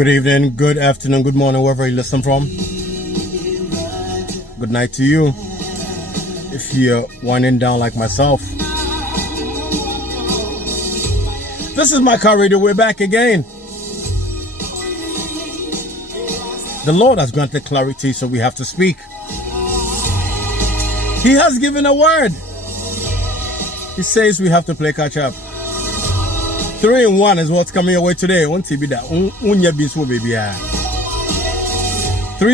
Good evening, good afternoon, good morning, wherever you listen from. Good night to you. If you're winding down like myself. This is my car radio. We're back again. The Lord has granted clarity, so we have to speak. He has given a word. He says we have to play catch up. 3 in 1 is what's coming your way today. 3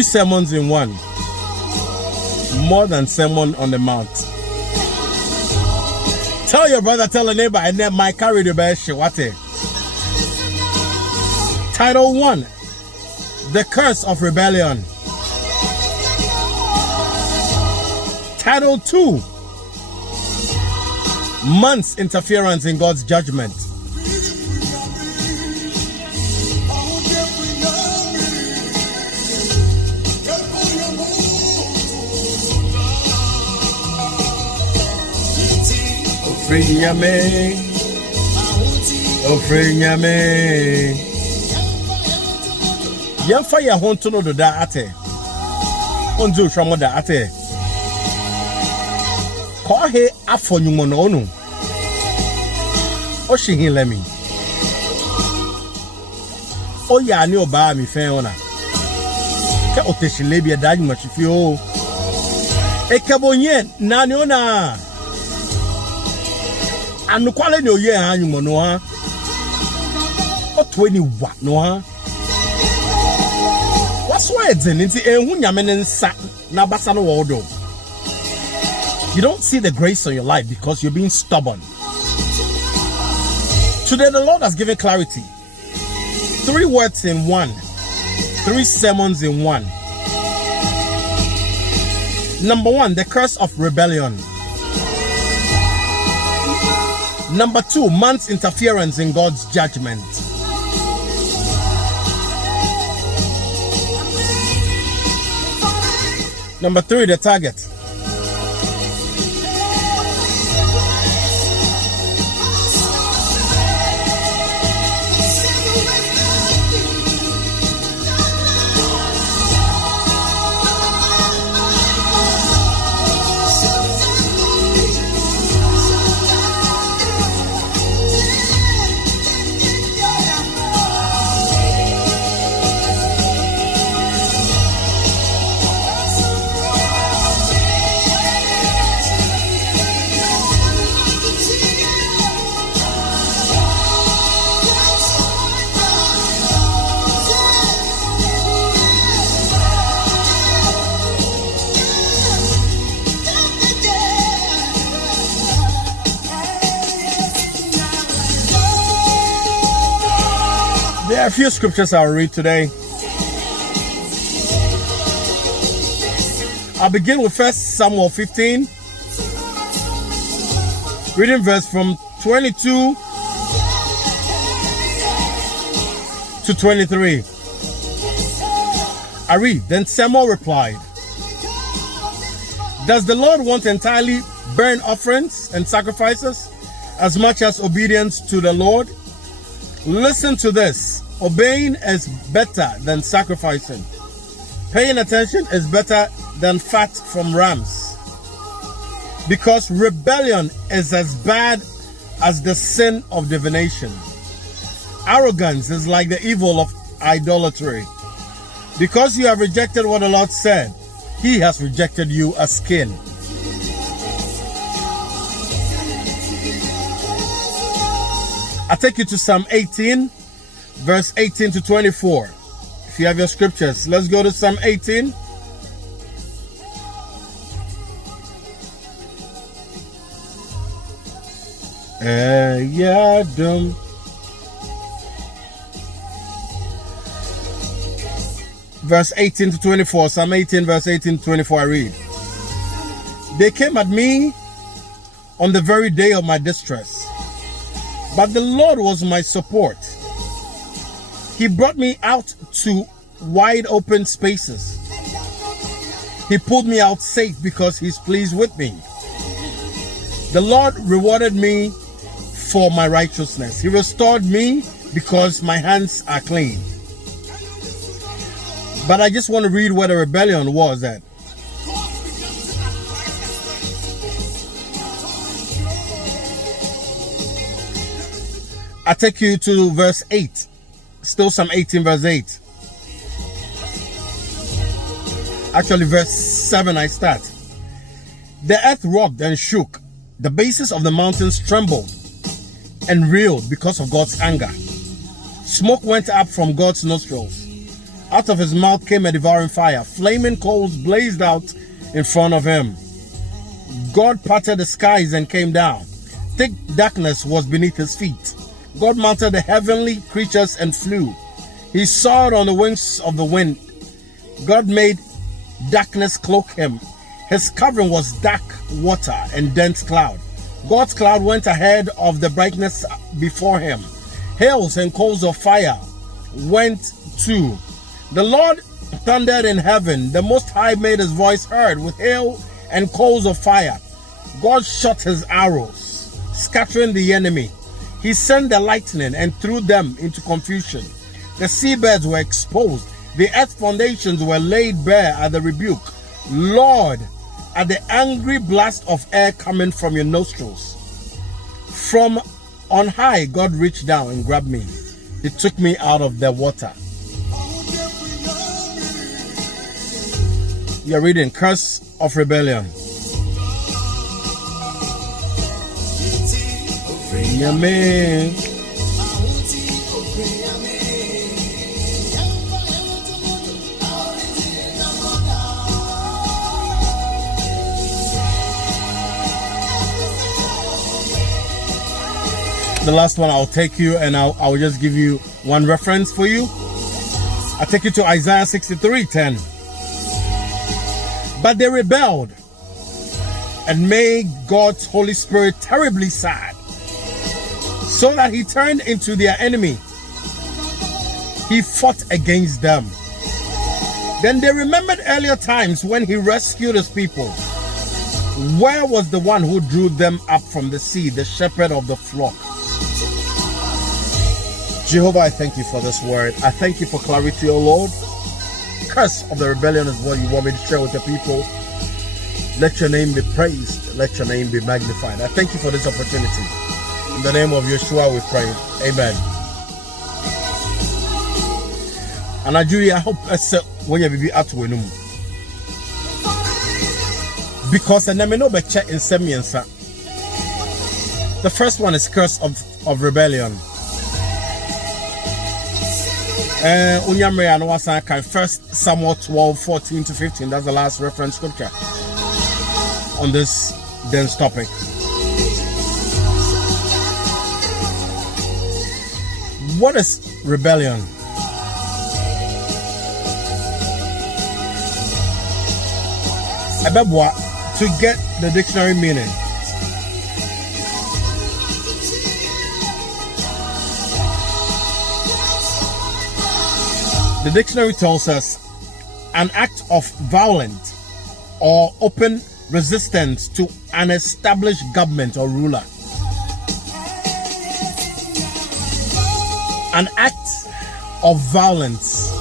sermons in 1. More than Sermon on the Mount. Tell your brother, tell a neighbor, and then my carry the best. Title 1: The Curse of Rebellion. Title 2: Man's Interference in God's Judgment. Ofrinyame. Yamfa ya honto no da ate. Onzo hwamo da ate. Ko he afonyumo no onu. O shihin lemi. O ya ni oba mi fen ona. Ke oteshile bi da nyuma chifi o. Ekabonye na ni ona. And quality no ye anyumo no ha. O 21 no ha. What's why it's in ehun nyame ne nsa na basa no wodo. You don't see the grace on your life because you're being stubborn. Today the Lord has given clarity. 3 words in 1. 3 sermons in 1. Number 1, the curse of rebellion. Number 2, man's interference in God's judgment. Number 3, the target. There are a few scriptures I'll read today. I'll begin with 1 Samuel 15, reading verse from 22 to 23. I read, Then Samuel replied, Does the Lord want entirely burnt offerings and sacrifices as much as obedience to the Lord? Listen to this. Obeying is better than sacrificing. Paying attention is better than fat from rams. Because rebellion is as bad as the sin of divination. Arrogance is like the evil of idolatry. Because you have rejected what the Lord said, He has rejected you as kin. I take you to Psalm 18, verse 18 to 24. If you have your scriptures, let's go to Psalm 18. Verse 18 to 24. Psalm 18, verse 18 to 24, I read. They came at me on the very day of my distress, but the Lord was my support. He brought me out to wide open spaces. He pulled me out safe because He's pleased with me. The Lord rewarded me for my righteousness. He restored me because my hands are clean. But I just want to read where the rebellion was at. I take you to verse 8. Still Psalm 18 verse 8. Actually, verse 7 I start. The earth rocked and shook. The bases of the mountains trembled and reeled because of God's anger. Smoke went up from God's nostrils. Out of his mouth came a devouring fire. Flaming coals blazed out in front of him. God parted the skies and came down. Thick darkness was beneath his feet. God mounted the heavenly creatures and flew. He soared on the wings of the wind. God made darkness cloak him. His covering was dark water and dense cloud. God's cloud went ahead of the brightness before him. Hails and coals of fire went too. The Lord thundered in heaven. The Most High made his voice heard with hail and coals of fire. God shot his arrows, scattering the enemy. He sent the lightning and threw them into confusion. The seabeds were exposed. The earth foundations were laid bare at the rebuke. Lord, at the angry blast of air coming from your nostrils. From on high, God reached down and grabbed me. He took me out of the water. You're reading Curse of Rebellion. Amen. The last one I'll take you and I'll just give you one reference for you. I'll take you to Isaiah 63:10. But they rebelled and made God's Holy Spirit terribly sad, so that he turned into their enemy. He fought against them. Then they remembered earlier times when he rescued his people. Where was the one who drew them up from the sea, the shepherd of the flock? Jehovah, I thank you for this word. I thank you for clarity, O Lord. Curse of the rebellion is what you want me to share with the people. Let your name be praised. Let your name be magnified. I thank you for this opportunity. In the name of Yeshua we pray. Amen. And I hope when you be at Wenum. Because I never know but check in Semiansa. The first one is curse of rebellion. Unyamre and Wasaka, 1 Samuel 12:14-15. That's the last reference scripture on this dense topic. What is rebellion? Abebwa, to get the dictionary meaning. The dictionary tells us an act of violent or open resistance to an established government or ruler. An act of violence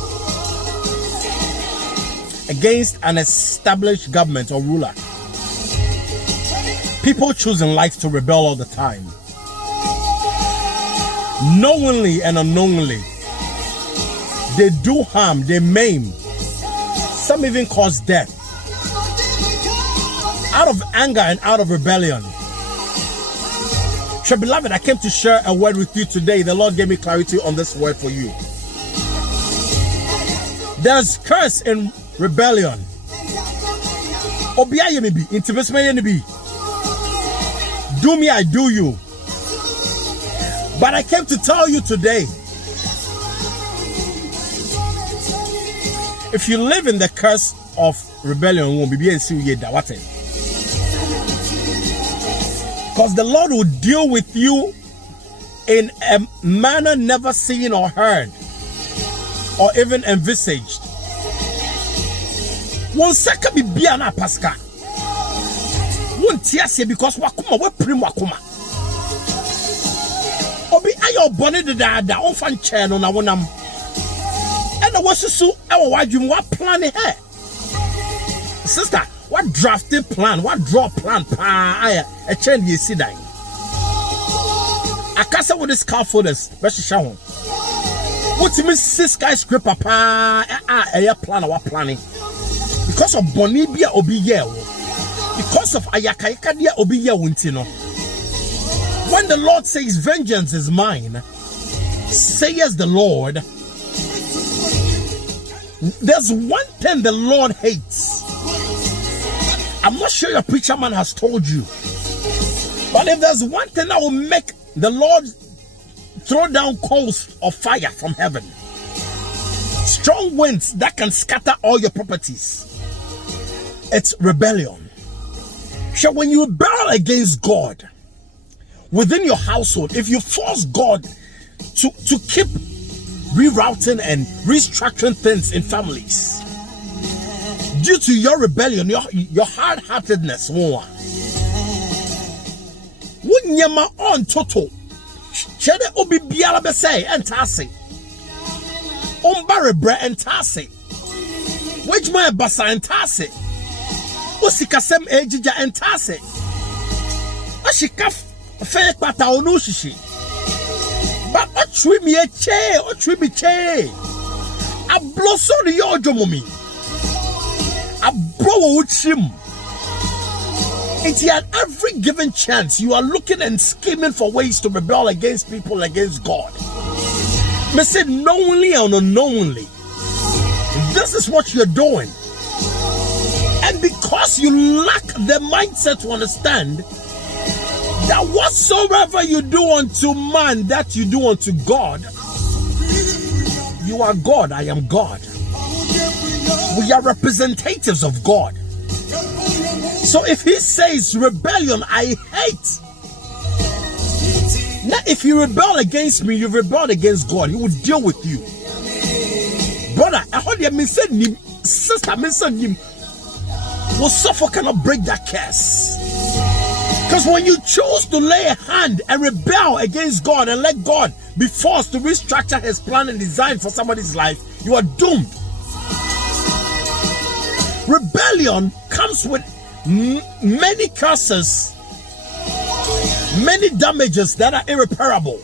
against an established government or ruler. People choose in life to rebel all the time. Knowingly and unknowingly. They do harm, they maim. Some even cause death. Out of anger and out of rebellion. So beloved, I came to share a word with you today. The Lord gave me clarity on this word for you. There's curse in rebellion. Obiya me be, intimacy be. Do me, I do you. But I came to tell you today, if you live in the curse of rebellion, won't be because the Lord will deal with you in a manner never seen or heard or even envisaged. One second be biana pasca. One tiase because wakuma we prim wakuma. Obi ayo boni de da on fan chair no na wonam. What was so why you what plan here? Sister, what drafted plan? What draw plan? A change you see that. I can't say what this scaffolders, but she show. What you miss skyscraper a plan or what planning? Because of Bonibia Obiye, because of Ayakaika dia Obiye Wintino. When the Lord says vengeance is mine, says the Lord, there's one thing the Lord hates. I'm not sure your preacher man has told you, but if there's one thing that will make the Lord throw down coals of fire from heaven, strong winds that can scatter all your properties, it's rebellion. So when you rebel against God within your household, if you force God to keep rerouting and restructuring things in families due to your rebellion, your hard-heartedness, wunyama on toto chede obi biara be say entase ombare bre entase wejma basa entase osikasem ejija entase ashika fe pata onu shishi ba otwi mi che abloso de yojomomi abro uchim. At every given chance, you are looking and scheming for ways to rebel against people, against God. May say knowingly or unknowingly, this is what you're doing. And because you lack the mindset to understand that whatsoever you do unto man, that you do unto God, you are God, I am God. We are representatives of God. So if he says rebellion, I hate. Now if you rebel against me, you rebel against God. He will deal with you. Brother, I heard you said him, sister, me said him. Will suffer cannot break that curse. Because when you choose to lay a hand and rebel against God and let God be forced to restructure his plan and design for somebody's life, you are doomed. Rebellion comes with many curses, many damages that are irreparable.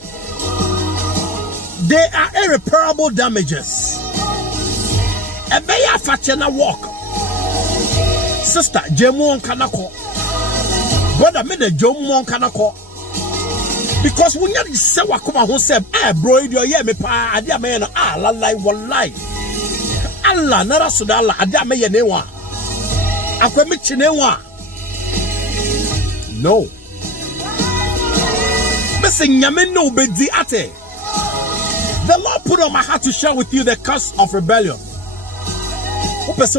They are irreparable damages. Ebeya fachena walk. Sister, Jemu kanako. Brother, me the Jemu kanako. Because when you say wakuma who said, bro, you me pa adia me na la wallahi. Allah nara sudala adia me yenewa. No. The Lord put on my heart to share with you the curse of rebellion. Because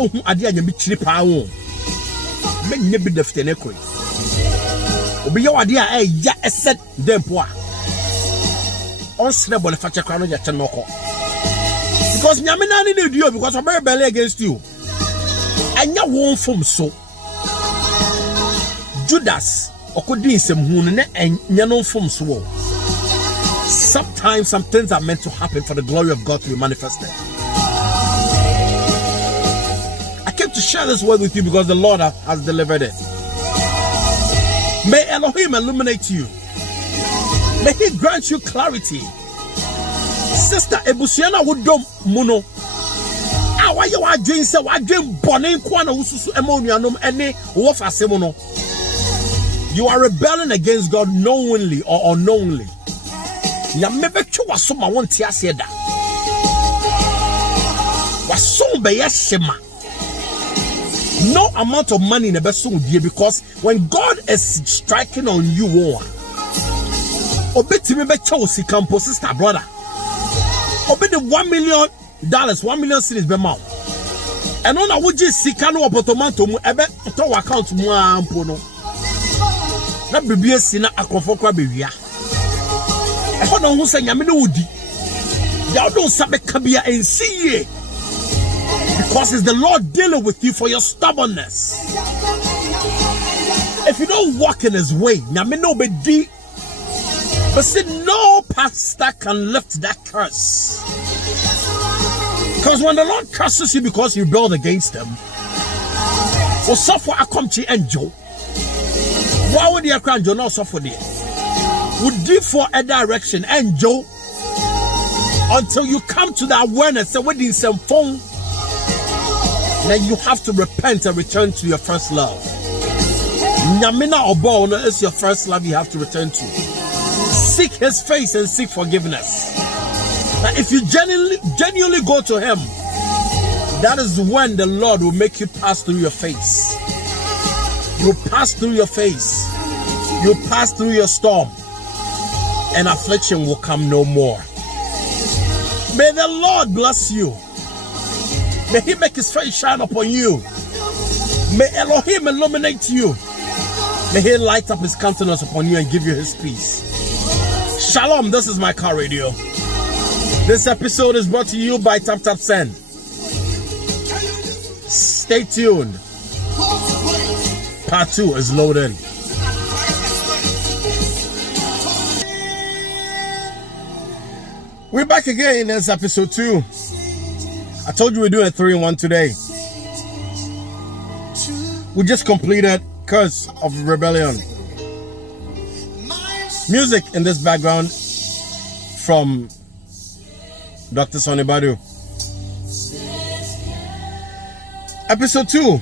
Nyamina need you because I'm rebelling against you. And you won't from so Judas okodi semhunne and nyanon from so. Sometimes some things are meant to happen for the glory of God to be manifested. I came to share this word with you because the Lord has delivered it. May Elohim illuminate you. May he grant you clarity. Sister Ebusiana Wudom Muno. Why you are doing so? I dream boning kwana ususu emonianum any wofa semono. You are rebelling against God knowingly or unknowingly. Ya mebe chwa soma wonti aseda. Wasombe yeshema. No amount of money in the best because when God is striking on you, obetimi be chosi campo sister brother. Obe the $1 million, $1 million cedis be mount. And on a wuji sikano opotomanto mu ebe to account mu ampo no. Na bibie sina akofo kwa bewia. E ho no hu se nyame no wudi. Ya do sabe kabia ensiye. Because it's the Lord dealing with you for your stubbornness. If you don't walk in his way, nyame no be di. But see, no pastor can lift that curse. Because when the Lord curses you because you rebelled against him, or suffer a come to angel, why would you cry angel not suffer there? Would give for a direction angel until you come to the awareness that within some phone, then you have to repent and return to your first love. Nyamina Obo is your first love you have to return to. Seek his face and seek forgiveness. Now, if you genuinely go to him, that is when the Lord will make you pass through your face. You pass through your face. You pass through your storm. And affliction will come no more. May the Lord bless you. May he make his face shine upon you. May Elohim illuminate you. May he light up his countenance upon you and give you his peace. Shalom, this is my car radio. This episode is brought to you by Tap Tap Send. Stay tuned. Part 2 is loaded. We're back again. It's episode 2. I told you we're doing a 3-in-1 today. We just completed Curse of Rebellion. Music in this background from Dr. Sonny Badu. Episode 2.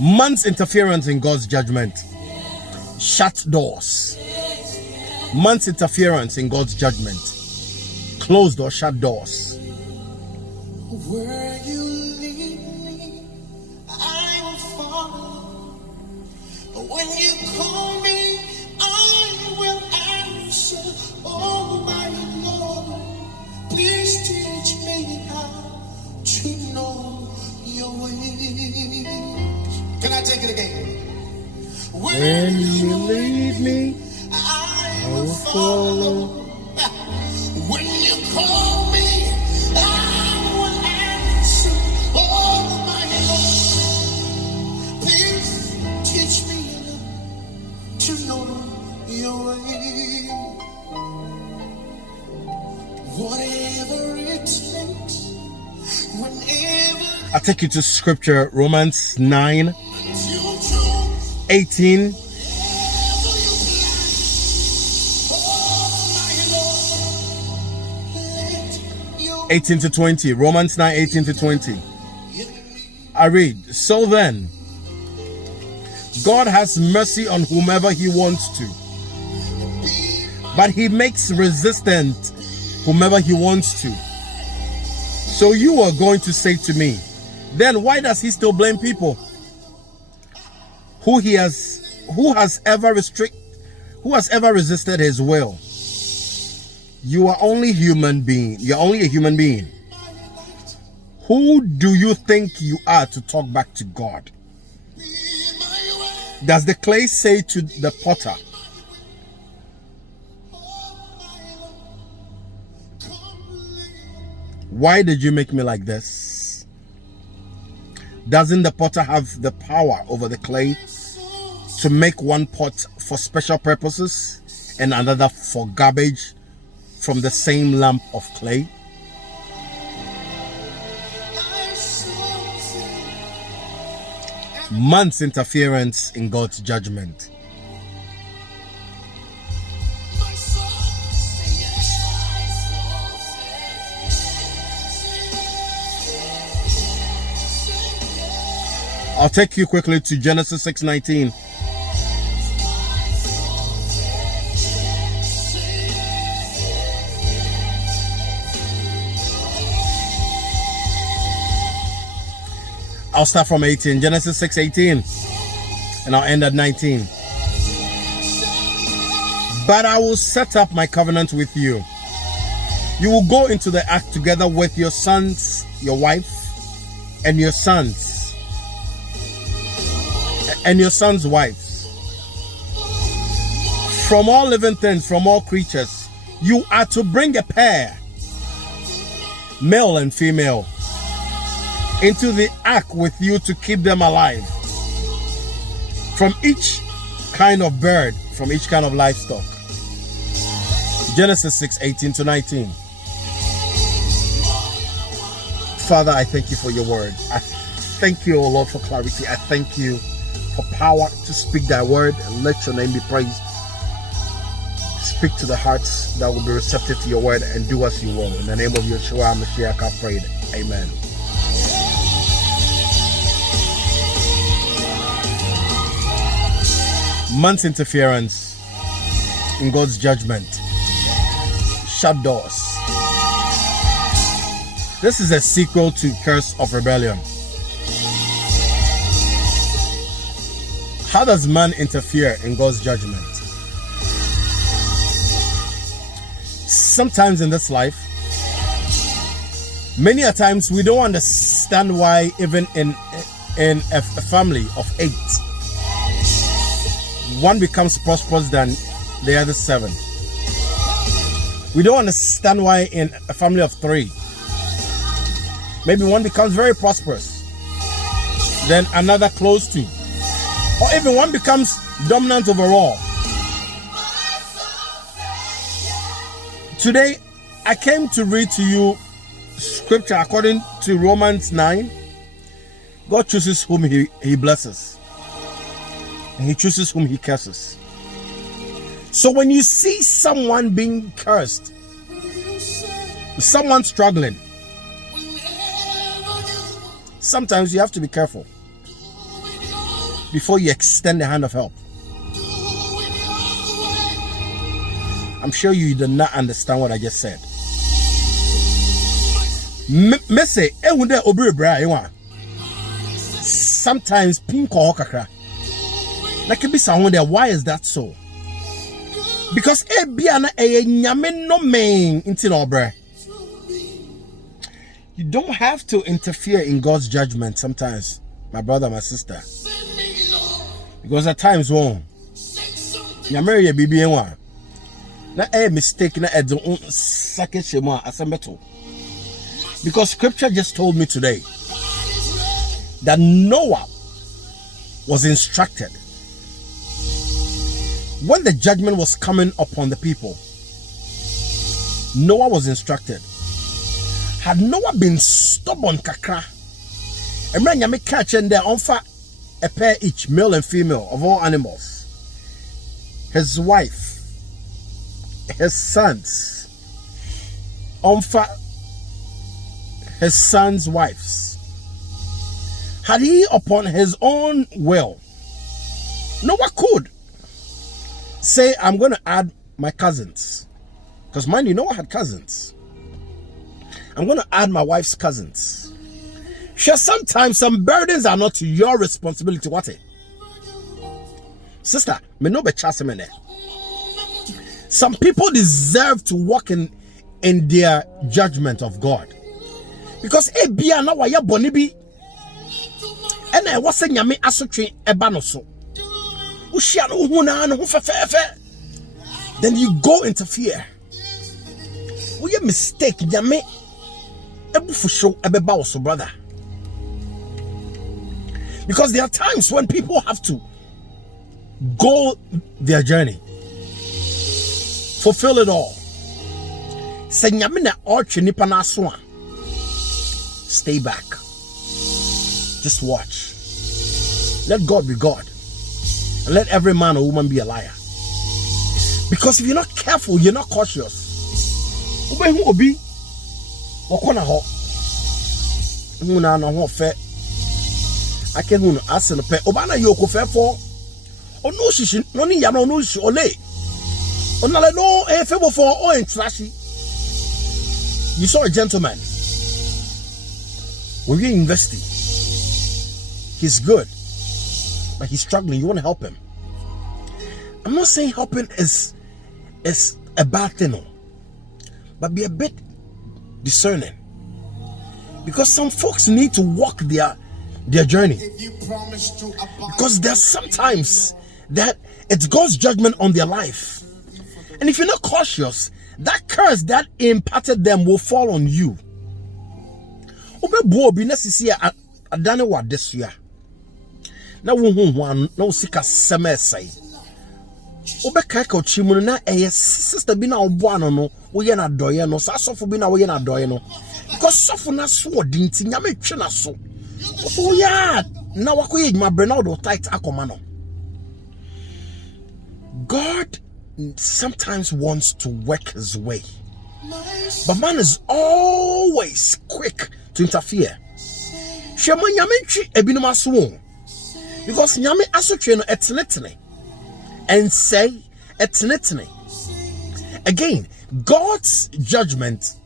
Man's interference in God's judgment. Shut doors. Man's interference in God's judgment. Closed or shut doors. Where you lead me, I will follow. When you call me, I will answer. Oh my Lord, please teach me how to know your ways. Can I take it again? When you lead me, I will follow. When you call me, I will answer. Oh my Lord, please teach me to know your way. Whatever it takes, whenever I take you to scripture, Romans 9, you choose, 18 18 to 20. Romans 9, 18 to 20. I read, so then, God has mercy on whomever he wants to, but he makes resistant whomever he wants to. So you are going to say to me, then why does he still blame people who has ever resisted his will? You are only human being. You're only a human being. Who do you think you are to talk back to God? Does the clay say to the potter, why did you make me like this? Doesn't the potter have the power over the clay to make one pot for special purposes and another for garbage from the same lump of clay? Man's interference in God's judgment. I'll take you quickly to Genesis 6:19. I'll start from 18. Genesis 6:18. And I'll end at 19. But I will set up my covenant with you. You will go into the ark together with your sons, your wife, and your sons, and your sons' wives. From all living things, from all creatures, you are to bring a pair, male and female, into the ark with you to keep them alive. From each kind of bird, from each kind of livestock. Genesis 6:18 to 19. Father, I thank you for your word. I thank you, O Lord, for clarity. I thank you for power to speak thy word, and let your name be praised. Speak to the hearts that will be receptive to your word, and do as you will. In the name of Yeshua Mashiach, I prayed. Amen. Man's interference in God's judgment. Shut doors. This is a sequel to Curse of Rebellion. How does man interfere in God's judgment? Sometimes in this life, many a times we don't understand why even in a family of 8, one becomes prosperous than the other 7. We don't understand why in a family of 3, maybe one becomes very prosperous, then another close to, or even one becomes dominant overall. Today, I came to read to you scripture according to Romans 9. God chooses whom he blesses, and he chooses whom he curses. So when you see someone being cursed, someone struggling, sometimes you have to be careful before you extend the hand of help. I'm sure you did not understand what I just said. Sometimes pinko kakra. Like be someone there. Why is that so? Because you don't have to interfere in God's judgment sometimes, my brother, my sister. Because at times wrong. Na a mistake na edo sake shema asembeto. Because scripture just told me today that Noah was instructed when the judgment was coming upon the people. Noah was instructed. Had Noah been stubborn kakra, and when you make catch and there offer a pair each, male and female, of all animals, his wife, his sons, offer his sons' wives, had he upon his own will, Noah could say, I'm going to add my cousins, because mind you, Noah had cousins. I'm going to add my wife's cousins. Sure, sometimes some burdens are not your responsibility. What? Sister, me no be chasemene. Some people deserve to walk in their judgment of God. Because ebia na wa ya boni bi. And I was saying nyame asotwe eba no so. Ushia no hu na no fefefe. Then you go interfere. We a mistake nyame ebufu show ebeba wo so, brother. Because there are times when people have to go their journey, fulfill it all. Say nyame na orche nipa na so a, stay back. Just watch. Let God be God. And let every man or woman be a liar. Because if you're not careful, you're not cautious. Obi wakona ho. Una no ho fe. I can who ask the pay. Obana yoko fair for. Oh no, she no ni yano no she ole. Onale no a favor for oh and trashy. You saw a gentleman. When you're investing, he's good, but he's struggling. You want to help him. I'm not saying helping is a bad thing, but be a bit discerning. Because some folks need to walk their journey. Because there's sometimes that it's God's judgment on their life. And if you're not cautious, that curse that impacted them will fall on you. Now Obeka ka ochimu na sister bi na oboano no wo ye na doye no sa sofo bi na wo ye na doye no because sofo na so odi nti nyame twe na so so ya na wakoye adwuma bre na do tight akoma no. God sometimes wants to work his way, but man is always quick to interfere. Shema nyame twi ebinom aso because nyame asotwe no etnetene and say etnetene. Again, God's judgment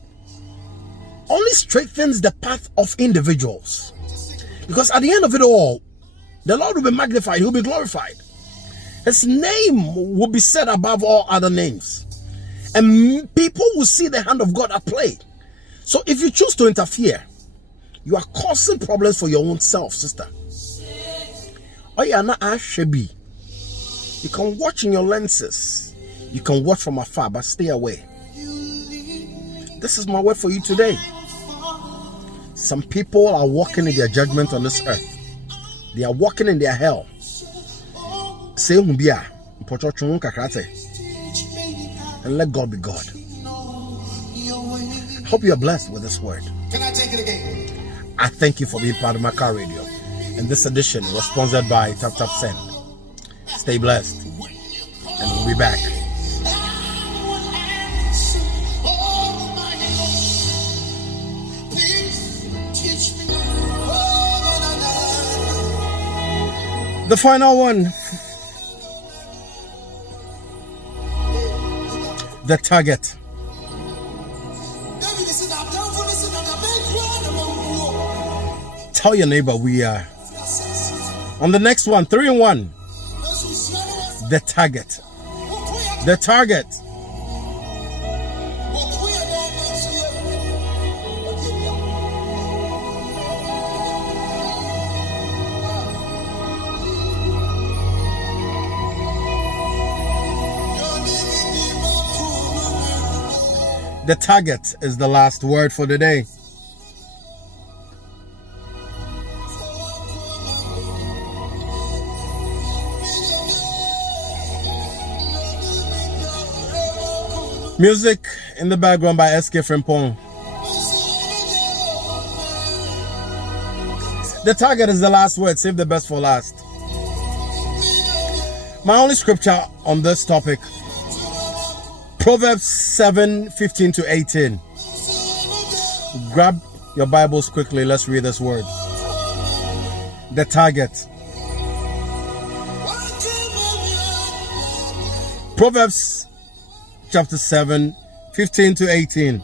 only strengthens the path of individuals, because at the end of it all, the Lord will be magnified, he will be glorified. His name will be set above all other names, and people will see the hand of God at play. So if you choose to interfere, you are causing problems for your own self, sister. Oyana Ashebi. You can watch in your lenses. You can watch from afar, but stay away. This is my word for you today. Some people are walking in their judgment on this earth. They are walking in their hell. Say humbia, and let God be God. Hope you are blessed with this word. Can I take it again? I thank you for being part of my car radio. And this edition was sponsored by Tap Tap Send. Stay blessed, and we'll be back. The final one. The target. Tell your neighbor we are on the next one. 3 in 1. The target. The target. The target is the last word for the day. Music in the background by SK Frimpong. The target is the last word. Save the best for last. My only scripture on this topic, Proverbs 7:15 to 18. Grab your Bibles quickly. Let's read this word. The target. Proverbs chapter 7:15 to 18.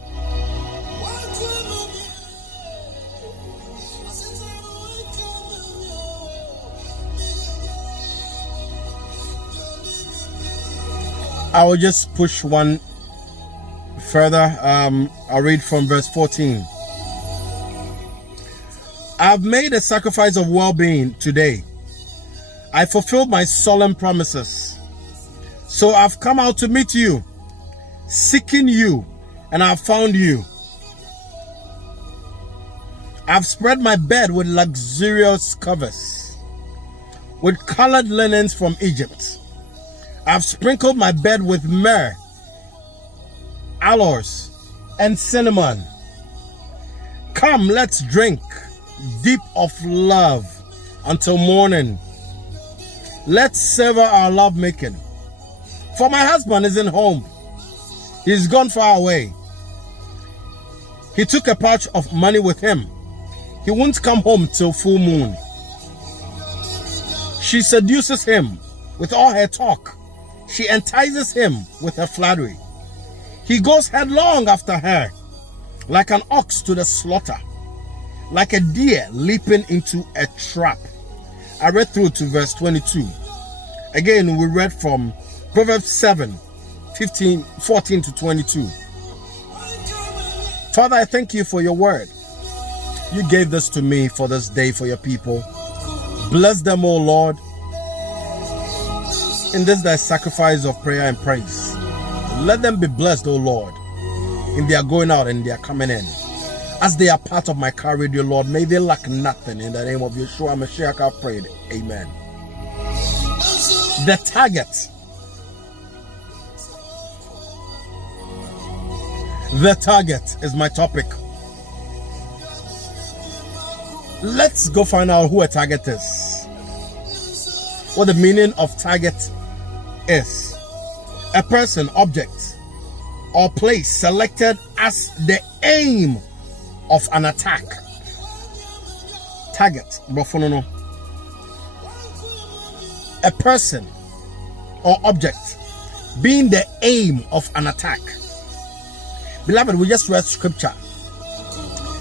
I will just push one further. I'll read from verse 14. I've made a sacrifice of well-being today. I fulfilled my solemn promises. So I've come out to meet you, seeking you, and I've found you. I've spread my bed with luxurious covers, with colored linens from Egypt. I've sprinkled my bed with myrrh, aloes, and cinnamon. Come, let's drink deep of love until morning. Let's savor our lovemaking. For my husband isn't home. He's gone far away. He took a pouch of money with him. He won't come home till full moon. She seduces him with all her talk. She entices him with her flattery. He goes headlong after her, like an ox to the slaughter, like a deer leaping into a trap. I read through to verse 22. Again, we read from Proverbs 7:14 to 22. Father, I thank you for your word. You gave this to me for this day for your people. Bless them, O Lord, in this thy sacrifice of prayer and praise. Let them be blessed, O Lord, in their going out and their coming in. As they are part of my car radio, Lord, may they lack nothing. In the name of Yeshua Mashiach, I've prayed. Amen. The target. The target is my topic. Let's go find out who a target is. What the meaning of target is. A person, object, or place selected as the aim of an attack. Target. A person or object being the aim of an attack. Beloved, we just read scripture.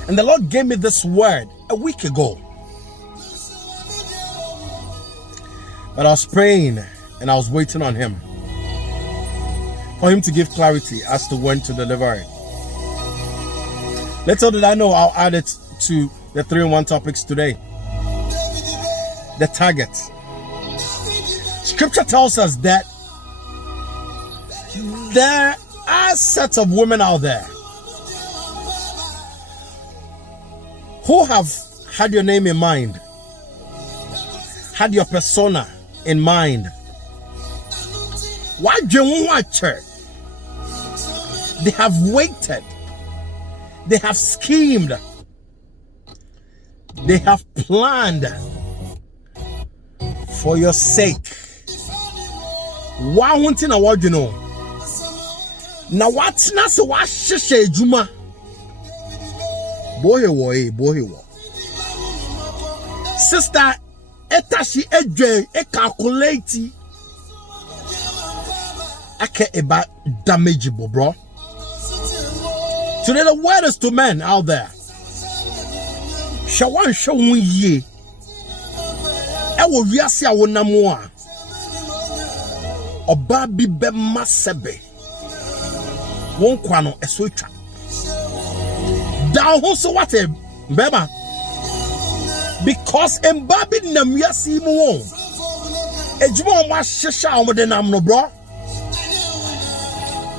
And the Lord gave me this word a week ago. But I was praying and I was waiting on Him for Him to give clarity as to when to deliver it. Little did I know I'll add it to the 3-in-1 topics today. The target. Scripture tells us that there are sets of women out there who have had your name in mind, had your persona in mind. Why do you watch her? They have waited. They have schemed. They have planned for your sake. Why won't you what you know? Now what's not so what she juma? Boy. Sister, etashi edwe e calculate ake eba damageable, bro. Today the word is to men out there. Shawan shawun ye. E wo wiase a wonamo a. Oba bi be masebe. Won kwa no eso twa. Down ho so what a bema. Because embabi nam wiase mu won. Ejuma mo ahyehyɛ a mo de nam no bro.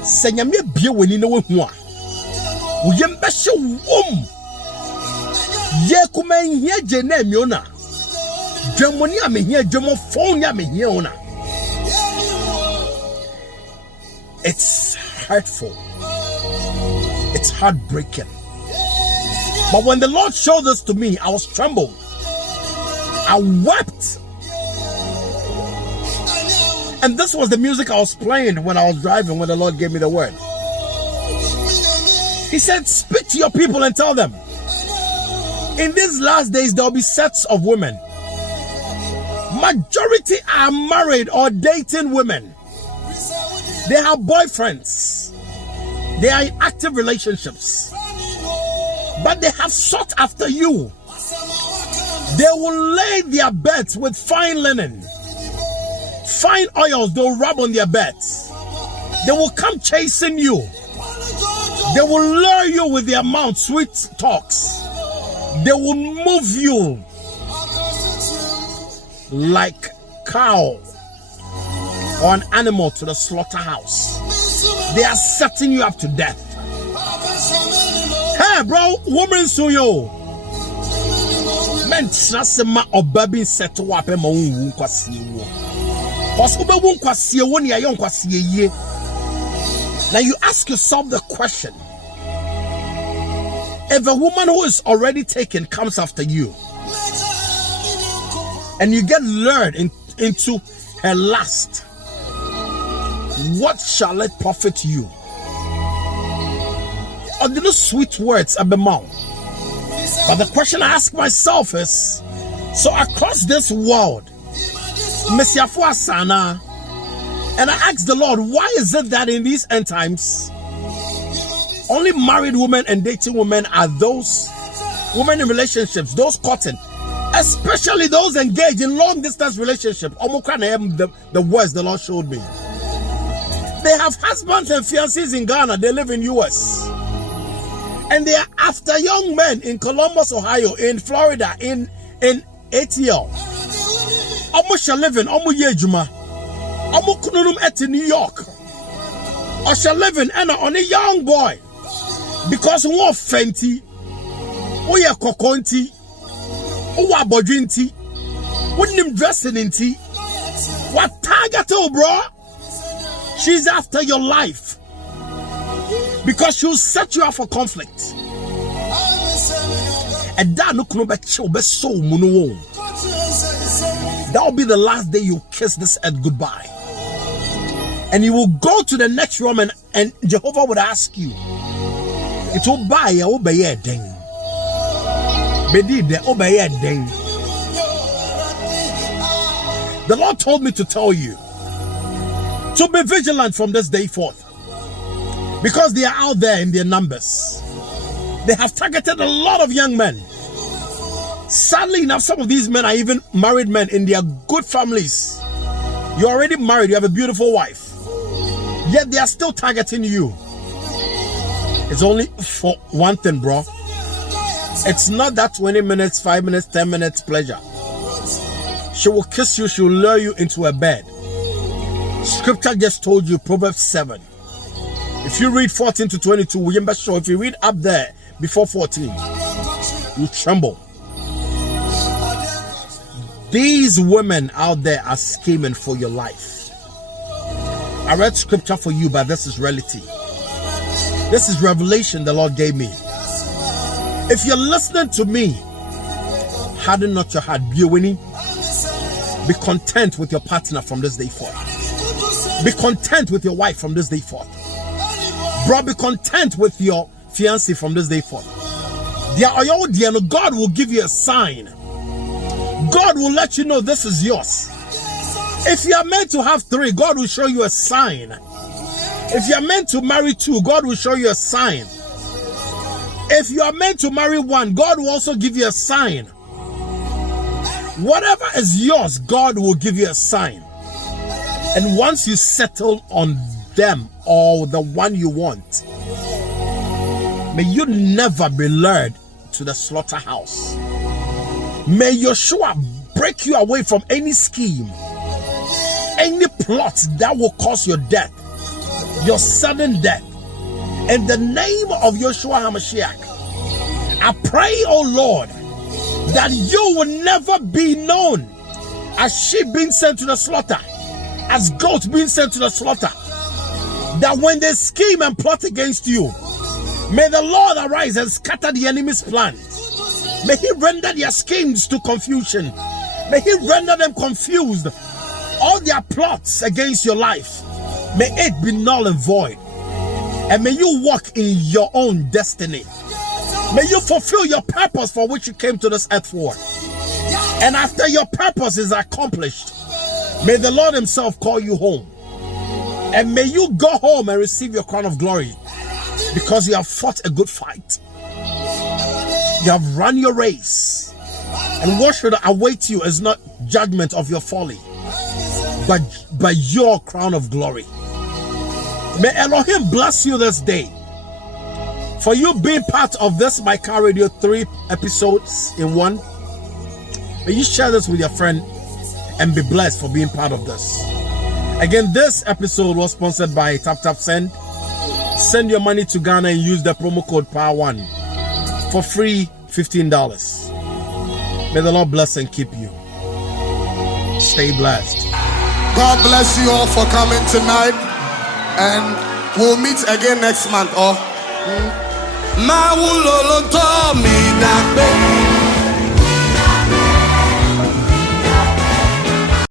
Senyame bie wani na wehu a. Wo yem be hye wom. Ye kuma hia je na miona. Dwamoni a mehia dwamo phone ya mehia ona. It's hurtful. It's heartbreaking. But when the Lord showed this to me, I was trembled. I wept. And this was the music I was playing when I was driving when the Lord gave me the word. He said, speak to your people and tell them, in these last days, there will be sets of women. Majority are married or dating women. They have boyfriends. They are in active relationships. But they have sought after you. They will lay their beds with fine linen. Fine oils they'll rub on their beds. They will come chasing you. They will lure you with their mouth, sweet talks. They will move you like cow or an animal to the slaughterhouse. They are setting you up to death. Hey, bro, woman, so yo. Men trasema obabi seto wape ma unwu kwasiye wo. Oskobe won kwasiye wo ne ayon kwasiye ye. Now you ask yourself the question. If a woman who is already taken comes after you and you get lured into her lust, what shall it profit you? Or the sweet words at the mouth. But the question I ask myself is, so across this world, Messiafu Asana, and I ask the Lord, why is it that in these end times, only married women and dating women are those women in relationships, those courting, especially those engaged in long distance relationship. The words the Lord showed me. They have husbands and fiancés in Ghana. They live in US. And they are after young men in Columbus, Ohio, in Florida, in ATL. Omo shall live in Omo Yejuma. Omo kununum at New York. Or shall live in on a young boy. Because who are Fenty, who are Kokonti, who are Bodrinti, wouldn't him dressing in tea. What target, bro? She's after your life. Because she'll set you up for conflict. And that will be the last day you kiss this earth goodbye. And you will go to the next realm, and Jehovah would ask you, it will buy a obey a ding. Bedid the obey a ding. The Lord told me to tell you to be vigilant from this day forth, because they are out there in their numbers. They have targeted a lot of young men. Sadly enough, some of these men are even married men in their good families. You're already married, you have a beautiful wife, yet they are still targeting you. It's only for one thing, bro. It's not that 20 minutes, 5 minutes, 10 minutes pleasure. She will kiss you, she will lure you into a bed. Scripture just told you, Proverbs 7. If you read 14 to 22, remember, sure, if you read up there before 14, you tremble. These women out there are scheming for your life. I read scripture for you, but this is reality. This is revelation the Lord gave me. If you're listening to me, harden not your heart. Be content with your partner from this day forth. Be content with your wife from this day forth. Bro, be content with your fiancé from this day forth. God will give you a sign. God will let you know this is yours. If you are meant to have 3, God will show you a sign. If you are meant to marry 2, God will show you a sign. If you are meant to marry 1, God will also give you a sign. Whatever is yours, God will give you a sign. And once you settle on them or the one you want, may you never be lured to the slaughterhouse. May Yeshua break you away from any scheme, any plot that will cause your death, your sudden death. In the name of Yeshua HaMashiach, I pray, oh Lord, that you will never be known as sheep being sent to the slaughter, as goats being sent to the slaughter. That when they scheme and plot against you, may the Lord arise and scatter the enemy's plans. May he render their schemes to confusion. May he render them confused. All their plots against your life, may it be null and void. And may you walk in your own destiny. May you fulfill your purpose for which you came to this earth for. And after your purpose is accomplished, may the Lord himself call you home. And may you go home and receive your crown of glory, because you have fought a good fight. You have run your race. And what should await you is not judgment of your folly, but your crown of glory. May Elohim bless you this day for you being part of this My Car Radio 3 episodes in 1. May you share this with your friend and be blessed for being part of this. Again, this episode was sponsored by TapTapSend. Send your money to Ghana and use the promo code POWER1 for free $15. May the Lord bless and keep you. Stay blessed. God bless you all for coming tonight, and we'll meet again next month.